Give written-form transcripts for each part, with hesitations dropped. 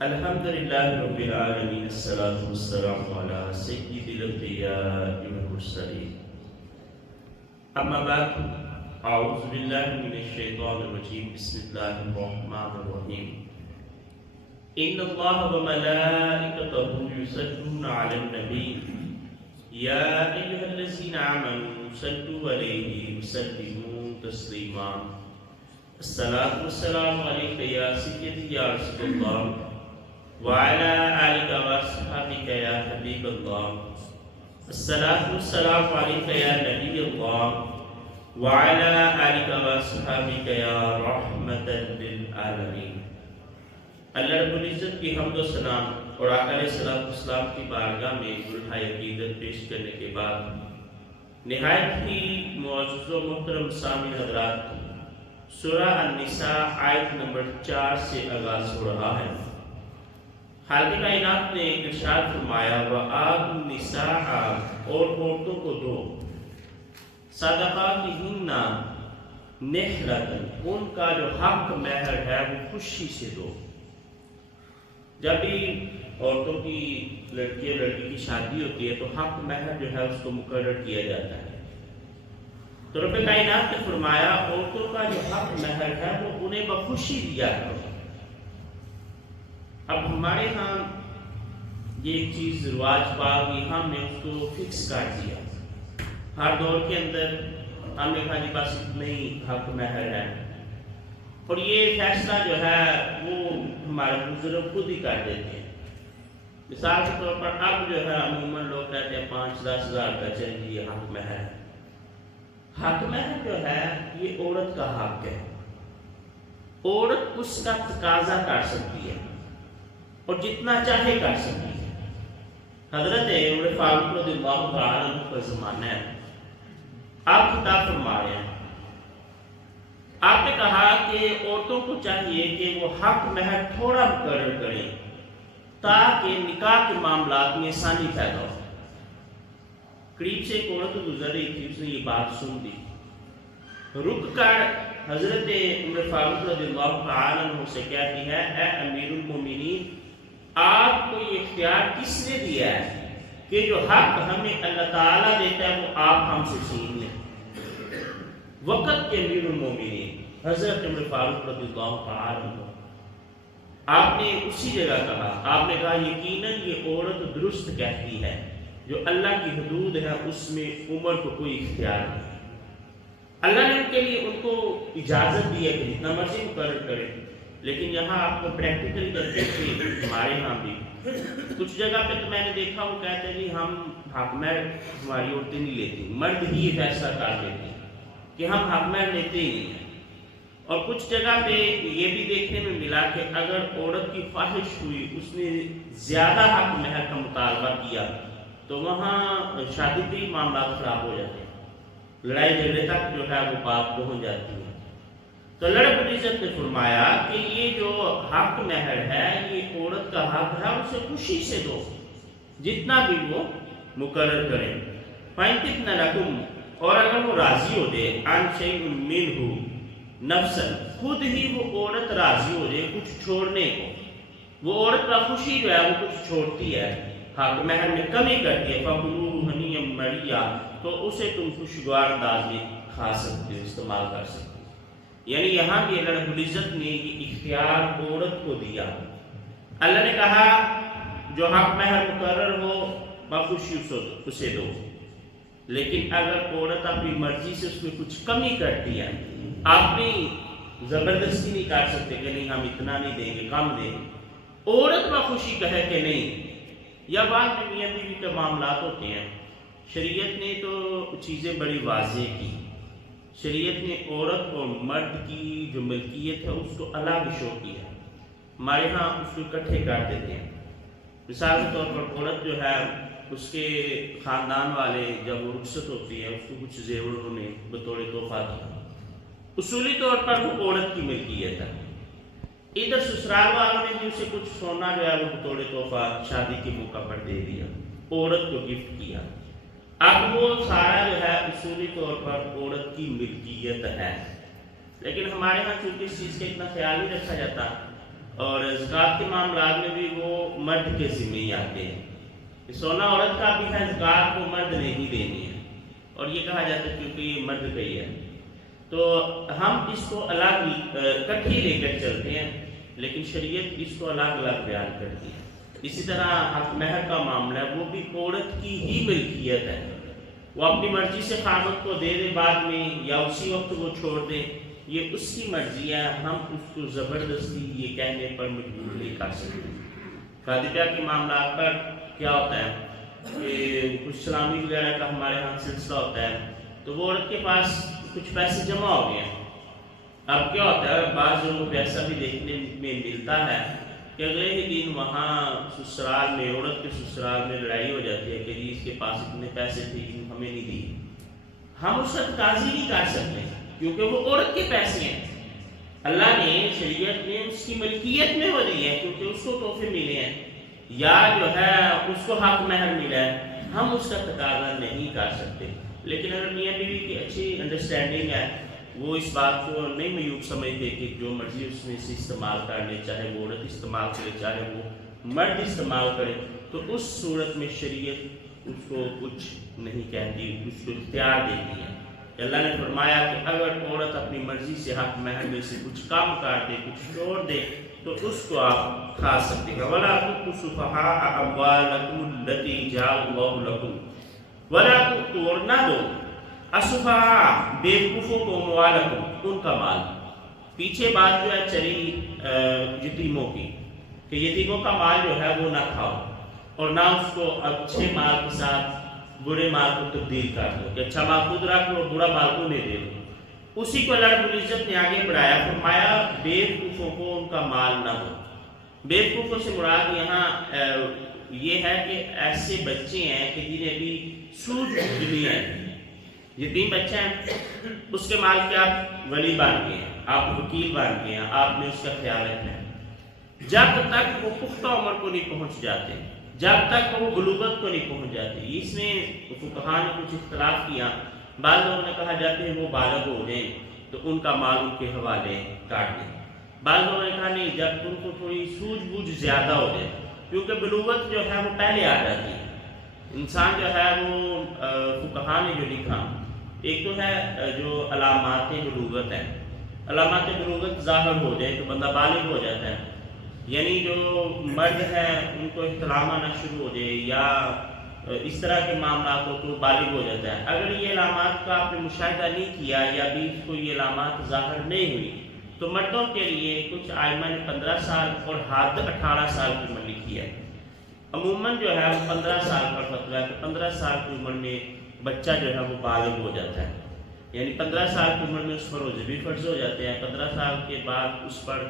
الحمد لله رب العالمين الصلاة والسلام على سيد الأنبياء والمرسلين أما بعد أعوذ بالله من الشيطان الرجيم بسم الله الرحمن الرحيم إن الله وملائكته يصلون على النبي يا أيها الذين آمنوا صلوا عليه وسلموا تسليما الصلاة والسلام عليك يا سيدي يا رسول الله وعلى آلك وأصحابك يا حبيب الله الصلاة والسلام عليك يا نبي الله وعلى آلك وأصحابك يا رحمة للعالمين۔ اللہ رب العزت کی حمد و ثنا اور آقا علیہ الصلوۃ والسلام کی بارگاہ میں گلہائے عقیدت پیش کرنے کے بعد نہایت ہی معزز و محترم سامعین حضرات، سورہ النساء آیت نمبر 4 سے آغاز ہو رہا ہے۔ خالق کائنات نے ارشاد فرمایا وَآتُوا النِّسَاءَ اور عورتوں کو دو صدقاتہن نحلۃ ان کا جو حق مہر ہے وہ خوشی سے دو۔ جب بھی عورتوں کی لڑکی کی شادی ہوتی ہے تو حق مہر جو ہے اس کو مقرر کیا جاتا ہے، تو رب کائنات نے فرمایا عورتوں کا جو حق مہر ہے وہ انہیں بخوشی دیا کرو۔ اب ہمارے ہاں یہ ایک چیز رواج پا گئی، ہم نے اس کو فکس کر دیا۔ ہر دور کے اندر ہم نے کہا جی بس اتنا ہی حق مہر ہے، اور یہ فیصلہ جو ہے وہ ہمارے بزرگ خود ہی کر دیتے ہیں۔ مثال کے طور پر اب جو ہے عموماً لوگ کہتے ہیں 5-10 ہزار کا چاہیے یہ حق مہر ہے۔ حق مہر جو ہے یہ عورت کا حق ہے، عورت اس کا تقاضا کر سکتی ہے اور جتنا چاہے کر سکتی ہے۔ حضرت عمر فاروق رضی اللہ تعالیٰ عنہ کا زمانہ ہے، آپ خطاب فرما رہے ہیں، آپ نے کہا کہ عورتوں کو چاہیے کہ وہ حق مہر تھوڑا مقرر کریں تاکہ نکاح کے معاملات میں آسانی پیدا ہو۔ قریب سے ایک عورت گزر رہی تھی، اس نے یہ بات سن لی، رک کر حضرت عمر فاروق رضی اللہ تعالیٰ عنہ سے کہتی ہے اے امیر المومنین، آپ کو یہ اختیار کس نے دیا ہے کہ جو حق ہمیں اللہ تعالیٰ دیتا ہے وہ آپ ہم سے چھین لیں؟ وقت کے امیر المومنین حضرت عمر فاروق رضی اللہ تعالیٰ عنہ، آپ نے اسی جگہ کہا، آپ نے کہا یقیناً یہ عورت درست کہتی ہے، جو اللہ کی حدود ہے اس میں عمر کو کوئی اختیار نہیں۔ اللہ نے ان کے لیے ان کو اجازت دی ہے کہ جتنا مرضی مقرر کرے، لیکن یہاں آپ کو پریکٹیکل کرتے کہ ہمارے ہاں بھی کچھ جگہ پہ تو میں نے دیکھا وہ کہتے ہیں جی ہم حق مہر ہماری عورتیں نہیں لیتی، مرد ہی یہ فیصلہ کر لیتے ہیں کہ ہم حق مہر لیتے ہی نہیں ہیں۔ اور کچھ جگہ پہ یہ بھی دیکھنے میں ملا کہ اگر عورت کی خواہش ہوئی، اس نے زیادہ حق مہر کا مطالبہ کیا تو وہاں شادی کے معاملات خراب ہو جاتے ہیں، لڑائی جھگڑے تک جو ہے وہ بات پہنچ جاتی ہے۔ تو اللہ رب العزت نے فرمایا کہ یہ جو حق مہر ہے یہ عورت کا حق ہے، اسے خوشی سے دو جتنا بھی وہ مقرر کریں۔ فَإِنْ لَكُمْ اور اگر وہ راضی ہو جائے عَنْ شَيْءٍ مِّنْهُ نَفْسًا خود ہی وہ عورت راضی ہو جائے کچھ چھوڑنے کو، وہ عورت کا خوشی جو ہے وہ کچھ چھوڑتی ہے، حق مہر میں کمی کرتی ہے، فَكُلُوهُ هَنِيًّا مَرِيًّا تو اسے تم خوشگوار انداز میں کھا سکتے ہو، استعمال کر سکتے ہو۔ یعنی یہاں بھی اللہ رب العزت نے یہ اختیار عورت کو دیا۔ اللہ نے کہا جو حق مہر مقرر ہو بخوشی اسے دو، لیکن اگر عورت اپنی مرضی سے اس میں کچھ کمی کرتی ہے، آپ بھی زبردستی نہیں کر سکتے کہ نہیں ہم اتنا نہیں دیں گے، کم دیں گے۔ عورت بخوشی کہے کہ نہیں، یا بعد میں میاں بیوی کے معاملات ہوتے ہیں، شریعت نے تو چیزیں بڑی واضح کی۔ شریعت نے عورت اور مرد کی جو ملکیت ہے اس کو الگ شو کیا ہے، ہمارے ہاں اس کو اکٹھے کر دیتے ہیں۔ مثال کے طور پر عورت جو ہے اس کے خاندان والے جب وہ رخصت ہوتی ہے اس کو کچھ زیور نے بطور تحفہ دیا، اصولی طور پر وہ عورت کی ملکیت ہے۔ ادھر سسرال والوں نے بھی اسے کچھ سونا جو ہے وہ بطور تحفہ شادی کے موقع پر دے دیا، عورت کو گفٹ کیا۔ اب وہ سارا جو ہے اصولی طور پر عورت کی ملکیت ہے، لیکن ہمارے ہاں چونکہ اس چیز کا اتنا خیال نہیں رکھا جاتا اور زکوٰۃ کے معاملات میں بھی وہ مرد کے ذمہ ہی آتے ہیں. سونا عورت کا بھی ہے، زکوٰۃ کو مرد نے ہی دینی ہے، اور یہ کہا جاتا ہے کیونکہ یہ مرد کا ہی ہے. تو ہم اس کو الگ اکٹھی لے کر چلتے ہیں، لیکن شریعت اس کو الگ الگ بیان کرتی ہے. اسی طرح حق مہر کا معاملہ ہے، وہ بھی عورت کی ہی ملکیت ہے. وہ اپنی مرضی سے خامد کو دے دے بعد میں، یا اسی وقت وہ چھوڑ دے، یہ اس کی مرضی ہے. ہم اس کو زبردستی یہ کہنے پر مجبور نہیں کر سکتے. شادی بیاہ کے معاملات پر کیا ہوتا ہے کہ کچھ سلامی وغیرہ کا ہمارے ہاں سلسلہ ہوتا ہے، تو وہ عورت کے پاس کچھ پیسے جمع ہو گئے ہیں. اب کیا ہوتا ہے، بعض لوگوں کو ایسا بھی دیکھنے میں ملتا ہے کہ اگلے ہی دن وہاں سسرال میں، عورت کے سسرال میں لڑائی ہو جاتی ہے کہ جی اس کے پاس اتنے پیسے تھے ہمیں نہیں دی. ہم اس کا تقاضی نہیں کر سکتے کیونکہ وہ عورت کے پیسے ہیں. اللہ نے، شریعت نے اس کی ملکیت میں وہ دی ہے کیونکہ اس کو تحفے ملے ہیں یا جو ہے اس کو حق مہر ملا ہے. ہم اس کا تقاضا نہیں کر سکتے. لیکن اگر میاں بیوی کی اچھی انڈرسٹینڈنگ ہے، وہ اس بات کو نہیں میوب سمجھتے کہ جو مرضی اس میں سے استعمال کر لے، چاہے وہ عورت استعمال کرے چاہے وہ مرد استعمال کرے، تو اس صورت میں شریعت اس کو کچھ نہیں کہتی، اس کو اختیار دیتی ہے. اللہ نے فرمایا کہ اگر عورت اپنی مرضی سے حق مہر میں سے کچھ کم کر دے، کچھ چھوڑ دے، تو اس کو آپ کھا سکتے ہیں. وَلَا تُؤْتُوا السُّفَهَاءَ أَمْوَالَكُمُ الَّتِي جَعَلَ اللَّهُ لَكُمْ وَلَا تُؤْتُوا، اور نہ دو، السُّفَهَاءَ بیوقوفوں کو، أَمْوَالَكُمْ ان کا مال. پیچھے بات جو ہے چلی یتیموں کی کہ یتیموں کا مال جو ہے وہ نہ کھاؤ، اور نہ اس کو اچھے مال کے ساتھ برے مال کو تبدیل کر دو کہ اچھا مال خود رکھ لو، برا مال کو نہیں دے دو. اسی کو اللہ رب العزت نے آگے بڑھایا، فرمایا بیوقوفوں کو ان کا مال نہ دو. بیوقوفوں سے مراد یہاں یہ ہے کہ ایسے بچے ہیں کہ جنہیں بھی سوجھ بوجھ نہیں ہے. یتیم بچہ ہے، اس کے مال کے آپ ولی بن گئے ہیں، آپ وکیل بن گئے ہیں، آپ نے اس کا خیال رکھنا ہے. جب تک وہ پختہ عمر کو نہیں پہنچ جاتے، جب تک وہ بلوغت کو نہیں پہنچ جاتے. اس میں فقہاء نے کچھ اختلاف کیا. بعض لوگوں نے کہا جاتے ہیں وہ بالغ ہو جائیں تو ان کا مال ان کے حوالے کاٹ دیں. بعض لوگوں نے کہا نہیں، جب ان کو تھوڑی سوجھ بوجھ زیادہ ہو جائے، کیونکہ بلوغت جو ہے وہ پہلے آ جاتی ہے. انسان جو ہے وہ فقہاء نے جو لکھا، ایک تو ہے جو علامات بلوغت ہیں. علامات بلوغت ظاہر ہو جائے تو بندہ بالغ ہو جاتا ہے. یعنی جو مرد ہے ان کو احتلام آنا شروع ہو جائے یا اس طرح کے معاملات ہو تو بالغ ہو جاتا ہے. اگر یہ علامات کا آپ نے مشاہدہ نہیں کیا یا بیچ کو یہ علامات ظاہر نہیں ہوئی، تو مردوں کے لیے کچھ ائمہ نے 15 سال اور حد 18 سال کی عمر لکھی ہے. عموماً جو ہے وہ 15 سال کا فتویٰ ہے کہ 15 سال کی عمر میں بچہ جو ہے وہ بالغ ہو جاتا ہے. یعنی 15 سال کی عمر میں اس پر روزے بھی فرض ہو جاتے ہیں. 15 سال کے بعد اس پر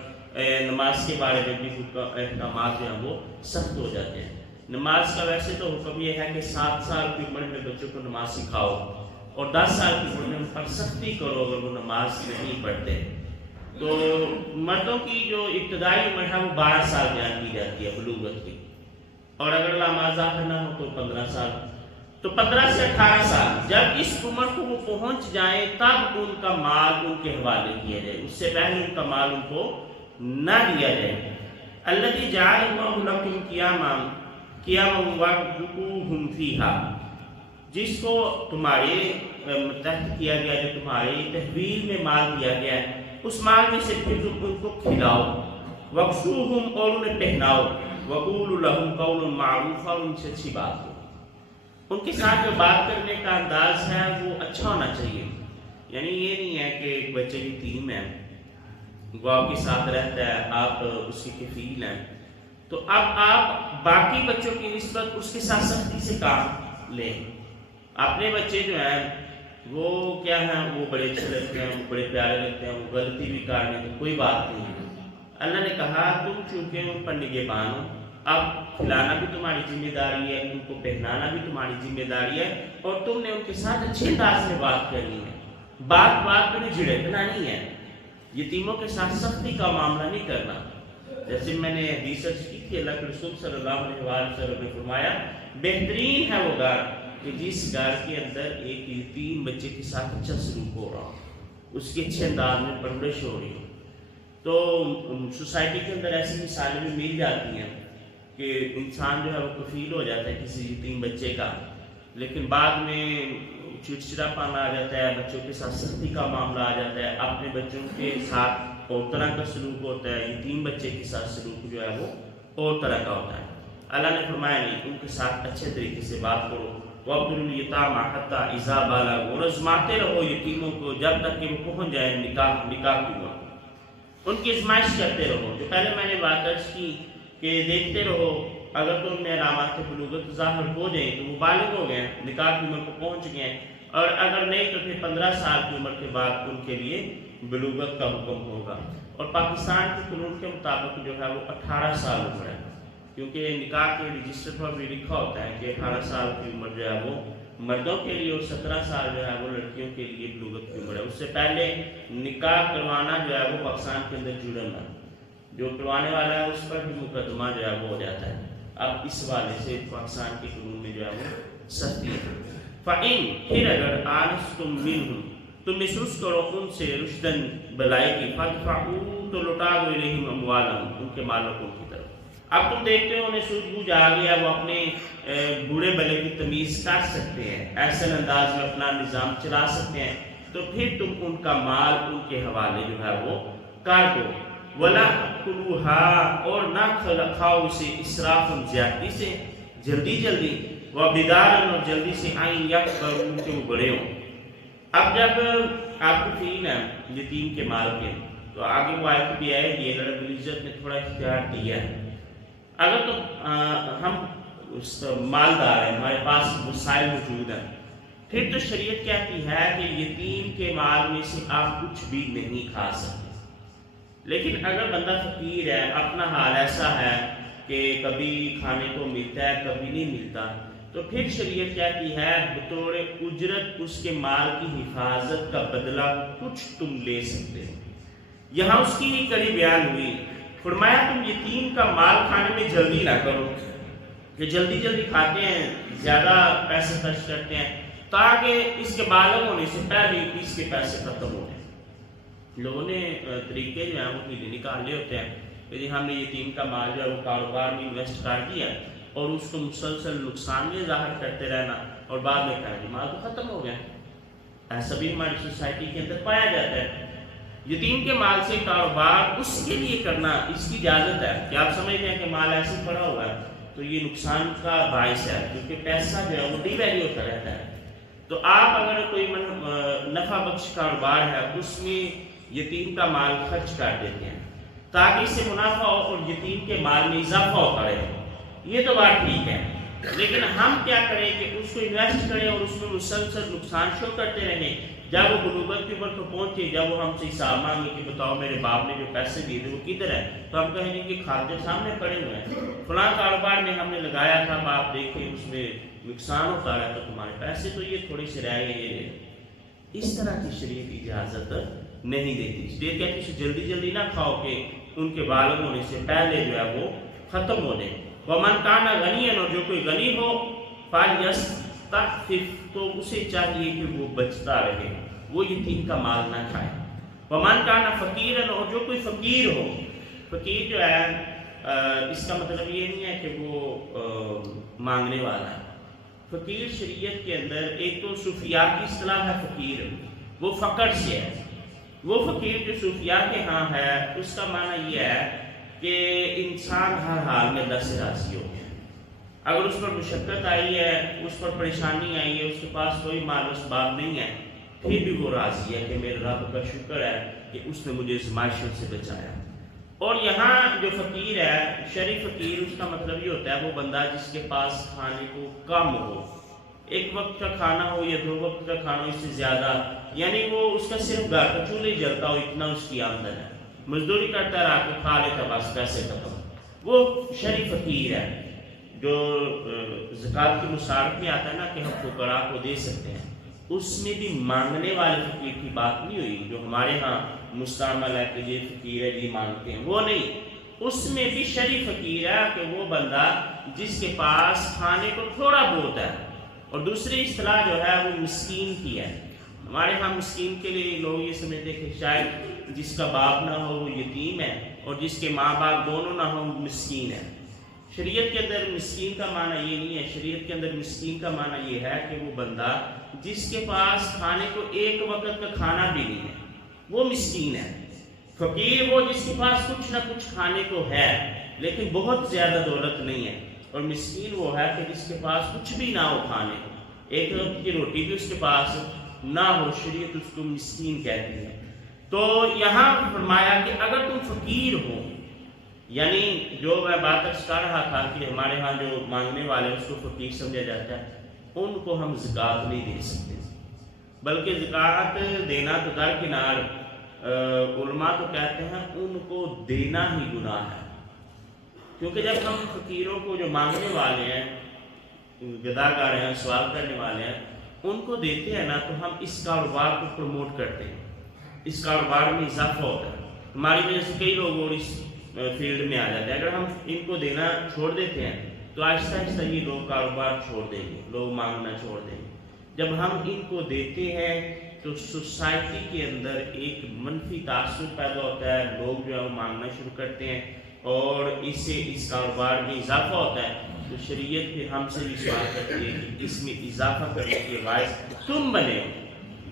نماز کے بارے میں بھی احکامات جو ہیں وہ سخت ہو جاتے ہیں. نماز کا ویسے تو حکم یہ ہے کہ 7 سال کی عمر میں بچوں کو نماز سکھاؤ، اور 10 سال کی عمر میں ان پر سختی کرو اگر وہ نماز نہیں پڑھتے. تو مردوں کی جو ابتدائی عمر ہے وہ 12 سال بیان کی جاتی ہے بلوغت کی، اور اگر علامات ظاہر نہ ہو تو 15 سال. تو 15 سے 18 سال جب اس عمر کو وہ پہنچ جائیں تب ان کا مال ان کے حوالے کیا جائے. اس سے پہلے ان کا مال ان کو نہ دیا جائے. الذی جعل اللہ لکم قیاما وارزقوہم فیہا، جس کو تمہارے تحت کیا گیا، جو تمہارے تحویل میں مال دیا گیا ہے، اس مال میں سے پھر تم ان کو کھلاؤ. وکسوہم، اور انہیں پہناؤ. وقولوا لہم قولا معروفا، ان سے اچھی بات ہو. ان کے ساتھ جو بات کرنے کا انداز ہے وہ اچھا ہونا چاہیے. یعنی یہ نہیں ہے کہ ایک بچے کی ٹیم ہے، وہ آپ کے ساتھ رہتا ہے، آپ اس کی کفیل ہیں، تو اب آپ باقی بچوں کی نسبت اس کے ساتھ سختی سے کام لیں. اپنے بچے جو ہیں وہ کیا ہیں، وہ بڑے اچھے لگتے ہیں، وہ بڑے پیارے لگتے ہیں، وہ غلطی بھی کر لیں تو کوئی بات نہیں. اللہ نے کہا تم چونکہ ان پر نگہبان ہو، اب کھلانا بھی تمہاری ذمہ داری ہے، ان کو پہنانا بھی تمہاری ذمہ داری ہے، اور تم نے ان کے ساتھ اچھے انداز میں بات کرنی ہے. بات میں جھڑکنا نہیں ہے. یتیموں کے ساتھ سختی کا معاملہ نہیں کرنا. جیسے میں نے حدیث کی تھی، اللہ کے رسول صلی اللہ علیہ وسلم نے فرمایا بہترین ہے وہ گھر کہ جس گھر کے اندر ایک یتیم بچے کے ساتھ اچھا سلوک ہو رہا ہو، اس کے اچھے انداز میں پرورش ہو رہی ہو. تو سوسائٹی کے اندر ایسی مثالیں بھی مل جاتی ہیں کہ انسان جو ہے وہ کفیل ہو جاتا ہے کسی یتیم بچے کا، لیکن بعد میں چڑچڑاپن آ جاتا ہے، بچوں کے ساتھ سختی کا معاملہ آ جاتا ہے، اپنے بچوں کے ساتھ اور طرح کا سلوک ہوتا ہے، یتیم بچے کے ساتھ سلوک جو ہے وہ اور طرح کا ہوتا ہے۔ اللہ نے فرمایا نہیں، ان کے ساتھ اچھے طریقے سے بات کرو، وَابْتَلُوا الْيَتَامَىٰ حَتَّىٰ إِذَا بَلَغُوا، اور آزماتے رہو یتیموں کو جب تک کہ وہ پہنچ جائیں نکاح کی وقت، ان کی آزمائش کرتے رہو۔ جو پہلے میں نے بات درج کی کہ دیکھتے رہو، اگر تو ان میں علامات بلوغت ظاہر ہو جائیں تو وہ بالغ ہو گئے، نکاح کی عمر کو پہنچ گئے، اور اگر نہیں تو پھر 15 سال کی عمر کے بعد ان کے لیے بلوغت کا حکم ہوگا۔ اور پاکستان کے قانون کے مطابق جو ہے وہ 18 سال عمر ہے، کیونکہ نکاح کے رجسٹر پر بھی لکھا ہوتا ہے کہ 18 سال کی عمر جو ہے وہ مردوں کے لیے اور 17 سال جو ہے وہ لڑکیوں کے لیے بلوغت کی عمر ہے۔ اس سے پہلے نکاح کروانا جو ہے وہ پاکستان کے اندر جرم ہے، جو کروانے والا ہے اس پر بھی مقدمہ جو ہے وہ ہو جاتا ہے۔ اب اس والے سے پاکستان کے قانون میں جو ہے وہ سختی ہے۔ فَإِن، پھر اگر آنستم منہم، تم محسوس کرو ان سے رشدن بلائی کی، فَادْفَعُوا، تو لوٹا دو الیہم اموالہم، ان کے مالوں کو ان کی طرف۔ اب تم دیکھتے ہو انہیں سوجھ بوجھ آ گیا، وہ اپنے بوڑھے بلے کی تمیز کر سکتے ہیں، ایسے انداز میں اپنا نظام چلا سکتے ہیں، تو پھر تم ان کا مال ان کے حوالے جو ہے وہ کر دو۔ وَلَا تَأْكُلُوهَا، اور نہ کھاؤ اسے اسرافاً، زیادتی سے، جلدی جلدی، وَبِدَارًا، اور جلدی سے، آئیں یکبروا، کہ وہ بڑے ہوں۔ اب جب آپ کو فیل ہے یتیم کے مال کے، تو آگے وہ آیت بھی آئے گی، اللہ رب العزت نے تھوڑا اختیار دیا ہے۔ اگر تو ہم مالدار ہیں، ہمارے پاس وسائل موجود ہیں، پھر تو شریعت کہتی ہے کہ یتیم کے مال میں سے آپ کچھ بھی نہیں کھا سکتے۔ لیکن اگر بندہ فقیر ہے، اپنا حال ایسا ہے کہ کبھی کھانے کو ملتا ہے کبھی نہیں ملتا، تو پھر شریعت کہتی ہے بطور اجرت اس کے مال کی حفاظت کا بدلہ کچھ تم لے سکتے ہو۔ یہاں اس کی ہی کڑی بیان ہوئی، فرمایا تم یتیم کا مال کھانے میں جلدی نہ کرو، کہ جلدی جلدی کھاتے ہیں، زیادہ پیسے خرچ کرتے ہیں، تاکہ اس کے بالغ ہونے سے پہلے اس کے پیسے ختم ہو جائیں۔ لوگوں نے طریقے جو ہیں وہ ڈھیلے نکالے ہوتے ہیں کہ جی ہم نے یتیم کا مال جو ہے وہ کاروبار میں انویسٹ کر دیا اور اس کو مسلسل نقصان میں ظاہر کرتے رہنا، اور بعد میں کہنا جی مال تو ختم ہو گیا۔ ایسا بھی ہماری سوسائٹی کے اندر پایا جاتا ہے۔ یتیم کے مال سے کاروبار اس کے لیے کرنا، اس کی اجازت ہے کہ آپ سمجھتے ہیں کہ مال ایسے پڑا ہوا ہے تو یہ نقصان کا باعث ہے، کیونکہ پیسہ جو ہے وہ ڈی ویلیو ہوتا رہتا ہے۔ تو آپ اگر کوئی نفع بخش کاروبار ہے اس میں یتیم کا مال خرچ کر دیتے ہیں تاکہ اس سے منافع ہو اور یتیم کے مال میں اضافہ ہوتا رہے، یہ تو بات ٹھیک ہے، لیکن ہم کیا کریں کہ اس کو انویسٹ کریں اور اس میں مسلسل نقصان شو کرتے رہیں، جب وہ بلوغت کی عمر کو پہنچے، جب وہ ہم سے حساب مانگے کہ بتاؤ میرے باپ نے جو پیسے دیے تھے وہ کدھر ہے، تو ہم کہیں گے کہ کھاتے سامنے پڑے ہوئے ہیں، فلاں کاروبار میں ہم نے لگایا تھا، آپ دیکھیں اس میں نقصان ہوتا رہا تو تمہارے پیسے تو یہ تھوڑے سے رہ گئے۔ اس طرح کی شریعت اجازت نہیں دیتی، اس لیے کہتے ہیں جلدی جلدی نہ کھاؤ کہ ان کے بالغ ہونے سے پہلے جو ہے وہ ختم ہو جائے۔ وَمَنْ كَانَ غَنِيًّا، اور جو کوئی غنی ہو، فَلْيَسْتَعْفِفْ، تو اسے چاہیے کہ وہ بچتا رہے، وہ یتیم کا مال نہ کھائے۔ وَمَنْ كَانَ فَقِيرًا، اور جو کوئی فقیر ہو، فقیر جو ہے اس کا مطلب یہ نہیں ہے کہ وہ مانگنے والا ہے۔ فقیر شریعت کے اندر ایک تو صوفیاء کی اصطلاح ہے فقیر، وہ فقر سے ہے، وہ فقیر جو صوفیاء کے ہاں ہے اس کا معنی یہ ہے کہ انسان ہر حال میں اللہ سے راضی ہو گیا، اگر اس پر مشقت آئی ہے، اس پر پریشانی آئی ہے، اس کے پاس کوئی مال و اسباب نہیں ہے، پھر بھی وہ راضی ہے کہ میرے رب کا شکر ہے کہ اس نے مجھے آزمائشوں سے بچایا۔ اور یہاں جو فقیر ہے، شرعی فقیر، اس کا مطلب یہ ہوتا ہے وہ بندہ جس کے پاس کھانے کو کم ہو، ایک وقت کا کھانا ہو یا 2 وقت کا کھانا ہو، اس سے زیادہ، یعنی وہ اس کا صرف گھر کا چولہا ہی جلتا ہو، اتنا اس کی آمدن ہے، مزدوری کرتا رہا کے کھا لیتا بس، پیسے ختم، وہ شرعی فقیر ہے۔ جو زکوٰۃ کی مصارف میں آتا ہے نا کہ ہم فقراء کو دے سکتے ہیں، اس میں بھی مانگنے والے فقیر کی بات نہیں ہوئی جو ہمارے ہاں مستعمل ہے کہ یہ فقیر ہے یہ مانگتے ہیں، وہ نہیں، اس میں بھی شرعی فقیر ہے کہ وہ بندہ جس کے پاس کھانے کو تھوڑا بہت ہے، اور دوسری اصطلاح جو ہے وہ مسکین کی ہے۔ ہمارے ہاں مسکین کے لیے لوگ یہ سمجھتے کہ شاید جس کا باپ نہ ہو وہ یتیم ہے، اور جس کے ماں باپ دونوں نہ ہوں مسکین ہے۔ شریعت کے اندر مسکین کا معنی یہ نہیں ہے، شریعت کے اندر مسکین کا معنی یہ ہے کہ وہ بندہ جس کے پاس کھانے کو ایک وقت کا کھانا بھی نہیں ہے، وہ مسکین ہے۔ فقیر وہ جس کے پاس کچھ نہ کچھ کھانے کو ہے لیکن بہت زیادہ دولت نہیں ہے، اور مسکین وہ ہے کہ جس کے پاس کچھ بھی نہ ہو کھانے کو، ایک وقت کی روٹی بھی اس کے پاس نہ ہو، شریعت اس کو مسکین کہتی ہے۔ تو یہاں فرمایا کہ اگر تم فقیر ہو، یعنی جو میں بات کر رہا تھا کہ ہمارے ہاں جو مانگنے والے اس کو فقیر سمجھا جاتا ہے، ان کو ہم زکوٰۃ نہیں دے سکتے، بلکہ زکوٰۃ دینا تو درکنار، علماء تو کہتے ہیں ان کو دینا ہی گناہ ہے، کیونکہ جب ہم فقیروں کو جو مانگنے والے ہیں، گداگر ہیں، سوال کرنے والے ہیں، ان کو دیتے ہیں نا، تو ہم اس کاروبار کو پروموٹ کرتے ہیں، اس کاروبار میں اضافہ ہوتا ہے، ہماری وجہ سے کئی لوگ اور اس فیلڈ میں آ جاتے ہیں۔ اگر ہم ان کو دینا چھوڑ دیتے ہیں تو آہستہ آہستہ یہ لوگ کاروبار چھوڑ دیں گے، لوگ مانگنا چھوڑ دیں گے۔ جب ہم ان کو دیتے ہیں تو سوسائٹی کے اندر ایک منفی تاثر پیدا ہوتا ہے، لوگ جو ہے وہ مانگنا شروع کرتے ہیں، اور اس سے اس کاروبار میں اضافہ ہوتا ہے۔ تو شریعت پھر ہم سے بھی سوال کرتی ہے کہ اس میں اضافہ کرنے کے باعث تم بنے ہو،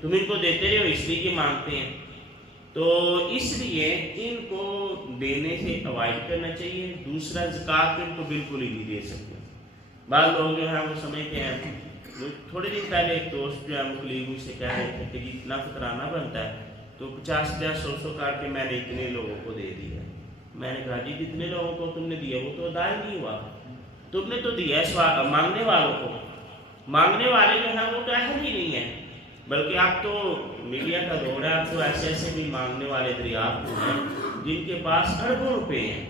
تم ان کو دیتے رہے ہو اس لیے کہ مانگتے ہیں، تو اس لیے ان کو دینے سے اوائڈ کرنا چاہیے۔ دوسرا، زکوٰۃ ان کو بالکل ہی نہیں دے سکتے۔ بعض لوگ جو ہیں وہ سمجھتے ہیں، تھوڑے دن پہلے ایک دوست جو ہے مخلیگ سے کہہ رہے تھے کہ جی اتنا فطرانہ بنتا ہے تو 50-100 کر کے میں نے اتنے لوگوں کو دے دیا۔ میں نے کہا جی جتنے لوگوں کو تم نے دیا وہ تو ادا ہی نہیں ہوا، تم نے تو دیا ہے مانگنے والوں کو، مانگنے والے جو ہیں وہ تو اہل ہی نہیں ہیں، بلکہ اب تو میڈیا کا دور ہے، اب تو ایسے بھی مانگنے والے دریافت ہوئے ہیں جن کے پاس اربوں روپے ہیں۔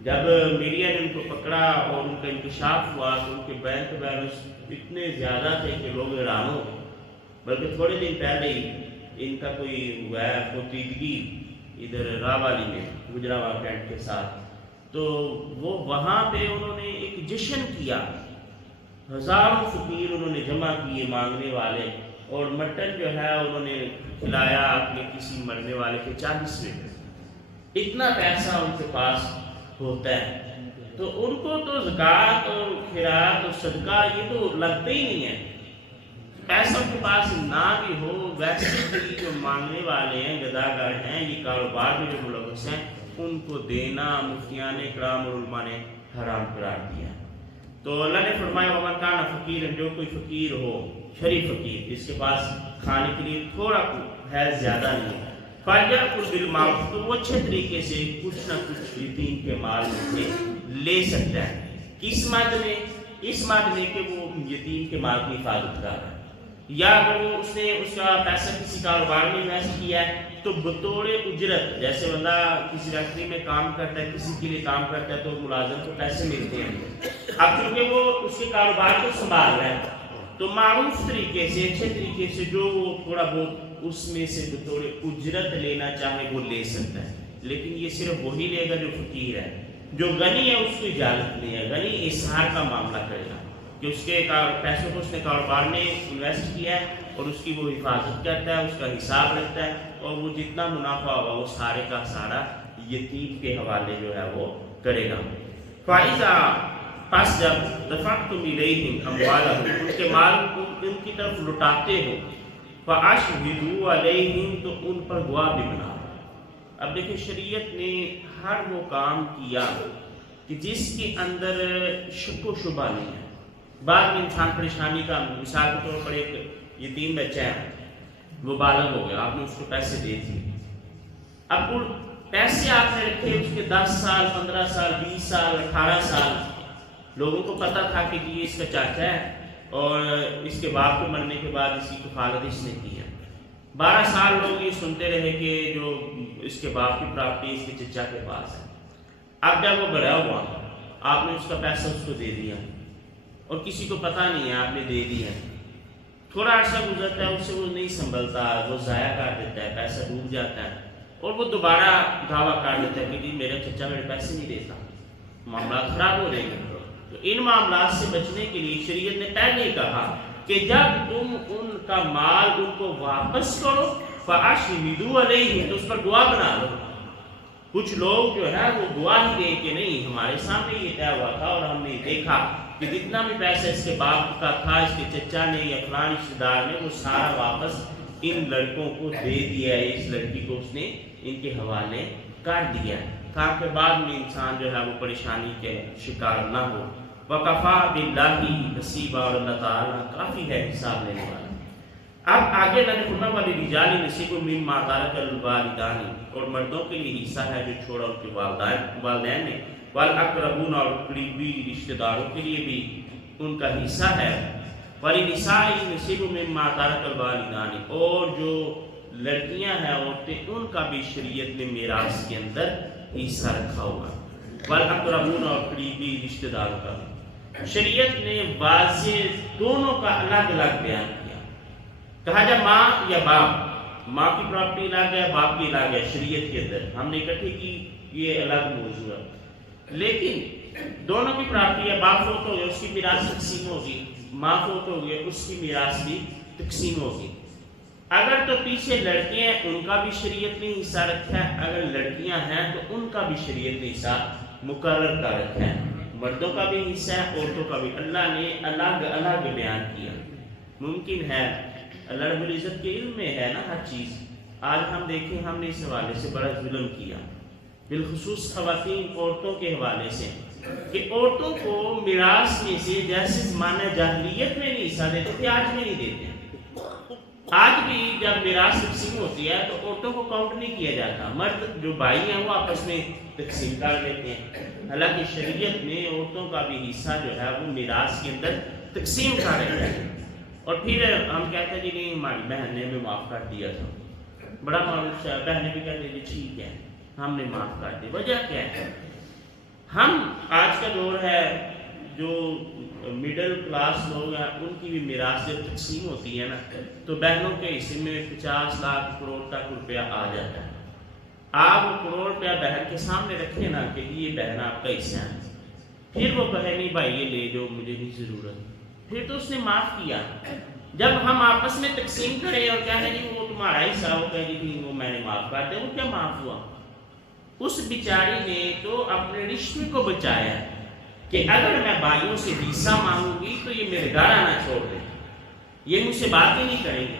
جب میڈیا نے ان کو پکڑا اور ان کا انکشاف ہوا تو ان کے بینک بیلنس اتنے زیادہ تھے کہ لوگ حیران ہو گئے۔ بلکہ تھوڑے دن پہلے ہی ان کا کوئی ہوا ہے پوتیدگی ادھر راوالی میں گجراوا کینٹ کے ساتھ، تو وہ وہاں پہ انہوں نے ایک جشن کیا، ہزاروں فقیر انہوں نے جمع کیے مانگنے والے، اور مٹن جو ہے انہوں نے کھلایا اپنے کسی مرنے والے کے 40ویں میں۔ اتنا پیسہ ان کے پاس ہوتا ہے، تو ان کو تو زکوٰۃ اور خیرات اور صدقہ یہ تو لگتے ہی نہیں ہے۔ پیسہ ان کے پاس نہ بھی ہو، ویسے بھی جو مانگنے والے ہیں، گداگر ہیں، یہ کاروبار میں جو ملوث ہیں، ان کو دینا مفتیان کرام اور علماء نے حرام قرار دیا۔ تو اللہ نے فرمایا وَمَنْ كَانَ فَقِيرًا، جو کوئی فقیر ہو، شریف فقیر، جس کے پاس کھانے کے لیے تھوڑا ہے زیادہ نہیں ہے، فَلْيَأْكُلْ بِالْمَعْرُوفِ، تو وہ اچھے طریقے سے کچھ نہ کچھ یتیم کے مال میں سے لے سکتا ہے۔ کس مد میں؟ اس مد میں کہ وہ یتیم کے مال کی حفاظت کر رہا ہے، یا اگر وہ اس نے اس کا پیسہ کسی کاروبار میں انویسٹ کیا ہے تو بطور اجرت، جیسے بندہ کسی فیکٹری میں کام کرتا ہے، کسی کے لیے کام کرتا ہے تو ملازم کو پیسے ملتے ہیں، اب کیونکہ وہ اس کے کاروبار کو سنبھال رہا ہے تو معروف طریقے سے، اچھے طریقے سے جو وہ تھوڑا بہت اس میں سے بطور اجرت لینا چاہے وہ لے سکتا ہے، لیکن یہ صرف وہی لے گا جو فقیر ہے۔ جو غنی ہے اس کو اجازت نہیں ہے، غنی اظہار کا معاملہ کرے گا کہ اس کے پیسوں کو اس نے کاروبار میں انویسٹ کیا ہے اور اس کی وہ حفاظت کرتا ہے، اس کا حساب رکھتا ہے، اور وہ جتنا منافع ہوگا وہ سارے کا سارا یتیم کے حوالے جو ہے وہ کرے گا۔ فَإِذَا، پس جب دفعتم الیہم اموالہم، ان کے مال کو ان کی طرف لٹاتے ہو، فَأَشْهِدُوا عَلَيْهِمْ، تو ان پر گواہ بھی بنا۔ اب دیکھیں شریعت نے ہر وہ کام کیا کہ جس کے اندر شک و شبہ نہیں ہے۔ بعد میں انسان پریشانی کا، مثال کے طور پر ایک یتیم بچہ ہے، وہ بالغ ہو گیا، آپ نے اس کو پیسے دے دیے، اب وہ پیسے آپ نے رکھے اس کے 10 سال 15 سال 20 سال 18 سال، لوگوں کو پتا تھا کہ یہ اس کا چاچا ہے اور اس کے باپ کے مرنے کے بعد اسی کفالت اس نے کی ہے، 12 سال لوگ یہ سنتے رہے کہ جو اس کے باپ کی پراپرٹی اس کے چچا کے پاس ہے۔ اب جب وہ بڑا ہوا، آپ نے اس کا پیسہ اس کو دے دیا اور کسی کو پتہ نہیں ہے آپ نے دے دیا، تھوڑا عرصہ گزرتا ہے، اس سے وہ نہیں سنبھلتا، وہ ضائع کر دیتا ہے، پیسہ ڈوب جاتا ہے، اور وہ دوبارہ دعویٰ کر دیتا ہے کہ جی میرا چچا میرے پیسے نہیں دیتا، معاملات خراب ہو رہے ہیں۔ تو ان معاملات سے بچنے کے لیے شریعت نے پہلے ہی کہا کہ جب تم ان کا مال ان کو واپس کرو فَأَشْهِدُوا عَلَيْهِمْ، تو اس پر گواہ بنا لو۔ کچھ لوگ جو ہے وہ گواہی دیں کہ نہیں ہمارے سامنے یہ طے ہوا تھا اور ہم نے دیکھا کہ جتنا بھی پیسہ اس کے باپ کا تھا، اس کے چچا نے یا فلاں رشتہ دار نے، وہ سارا واپس ان لڑکوں کو دے دیا ہے، اس لڑکی کو اس نے ان کے حوالے کر دیا تاکہ بعد میں انسان جو ہے وہ پریشانی کے شکار نہ ہو۔ وَقَفَى بِاللَّهِ حَسِيبًا، اور اللہ تعالیٰ کافی ہے حساب لینے والا۔ اب آگے اللہ نے فرمایا وَلِلرِّجَالِ نَصِيبٌ مِّمَّا تَرَكَ الْوَالِدَانِ، اور مردوں کے لیے حصہ ہے جو چھوڑا ان کے والدین نے، وَالْأَقْرَبُونَ، اور قریبی رشتہ داروں کے لیے بھی ان کا حصہ ہے، وَلِلنِّسَاءِ نَصِيبٌ مِّمَّا تَرَكَ الْوَالِدَانِ، اور جو لڑکیاں ہیں عورتیں ان کا بھی شریعت نے میراث کے اندر حصہ رکھا ہوا، وَالْأَقْرَبُونَ، اور قریبی رشتہ داروں کا بھی۔ شریعت نے واضح دونوں کا الگ الگ بیان کیا، کہا جب ماں یا باپ، ماں کی پراپرٹی الگ ہے، باپ کی الگ ہے شریعت کے اندر، ہم نے اکٹھی کی، یہ الگ موضوع ہے، لیکن دونوں کی پراپرٹی ہے، باپ فوت ہو گیا اس کی میراث تقسیم ہوگی، ماں فوت ہو گیا اس کی میراث بھی تقسیم ہوگی۔ اگر تو پیچھے لڑکیاں ہیں ان کا بھی شریعت نے حصہ رکھا ہے، اگر لڑکیاں ہیں تو ان کا بھی شریعت نے حصہ مقرر کر رکھا ہے، مردوں کا بھی حصہ ہے، عورتوں کا بھی، اللہ نے الگ الگ بیان کیا۔ ممکن ہے اللہ رب العزت کے علم میں ہے نا ہر چیز، آج ہم دیکھیں ہم نے اس حوالے سے بڑا ظلم کیا، بالخصوص خواتین عورتوں کے حوالے سے، کہ عورتوں کو میراث میں سے جیسے زمانہ جاہلیت میں نہیں حصہ دیتے تھے آج میں نہیں دیتے۔ آج بھی جب میراث تقسیم ہوتی ہے تو عورتوں کو کاؤنٹ نہیں کیا جاتا، مرد جو بھائی ہیں وہ آپس میں تقسیم کر لیتے ہیں، حالانکہ شریعت نے عورتوں کا بھی حصہ جو ہے وہ میراث کے اندر تقسیم کر رکھا ہے۔ اور پھر ہم کہتے ہیں کہ نہیں ہماری بہن نے ہمیں معاف کر دیا تھا، بڑا معروف ہے، بہنیں بھی کہتے ہیں کہ ٹھیک ہے ہم نے معاف کر دی، وجہ کیا ہے؟ ہم آج کا دور ہے جو مڈل کلاس لوگ ہیں ان کی بھی میراث جب تقسیم ہوتی ہے نا تو بہنوں کے حصے میں 50 لاکھ کروڑ تک روپیہ آ جاتا ہے۔ آپ وہ کروڑ روپیہ بہن کے سامنے رکھیں نا کہ یہ بہن آپ کا حصہ ہے، پھر وہ کہے نہیں بھائی یہ لے جو مجھے نہیں ضرورت، پھر تو اس نے معاف کیا۔ جب ہم آپس میں تقسیم کریں اور کہہ رہے وہ تمہارا حصہ، وہ کہہ رہی تھی وہ میں نے معاف کر دیا، وہ کیا معاف ہوا؟ اس بیچاری نے تو اپنے رشتے کو بچایا کہ اگر میں بھائیوں سے حصہ مانگوں گی تو یہ میرے گھر آنا چھوڑ دیں، یہ مجھ سے بات ہی نہیں کریں گے۔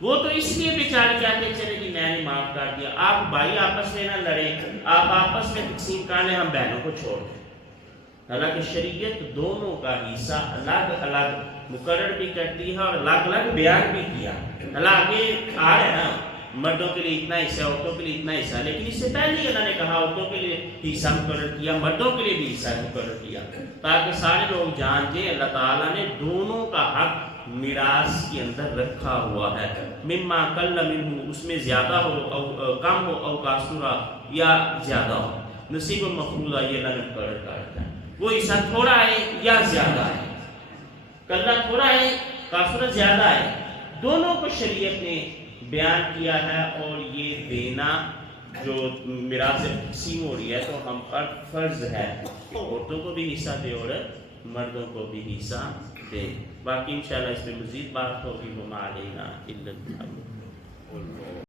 وہ تو اس لیے بیچارے کہتے چلے کہ میں نے معاف کر دیا۔ آپ بھائی آپس میں نہ لڑیں، آپ آپس میں تقسیم کر لیں، ہم بہنوں کو چھوڑ دیں۔ حالانکہ شریعت دونوں کا حصہ الگ الگ مقرر بھی کرتی ہے اور الگ الگ بیان بھی کیا۔ حالانکہ آ رہے نا مردوں کے لیے اتنا حصہ، عورتوں کے لیے اتنا حصہ، لیکن اس سے پہلے ہی اللہ نے کہا عورتوں کے لیے حصہ مقرر کیا، مردوں کے لیے بھی حصہ مقرر کیا، تاکہ سارے لوگ جان جائیں اللہ تعالیٰ نے دونوں کا حق میراث کے اندر رکھا ہوا ہے۔ مما قل منہ، اس میں زیادہ ہو او کم ہو، او کاسورا یا زیادہ ہو، نصیب مفروضہ یہ اللہ نے مقرر کر رکھا ہے۔ وہ حصہ تھوڑا ہے یا زیادہ ہے، کلہ تھوڑا ہے کاسورا زیادہ ہے، دونوں کو شریعت نے بیان کیا ہے۔ اور یہ دینا جو میراث سے تقسیم ہو رہی ہے تو ہم پر فرض ہے کہ عورتوں کو بھی حصہ دے اور مردوں کو بھی حصہ دے۔ باقی انشاءاللہ اس میں مزید بات ہوگی، وما علینا الا البلاغ۔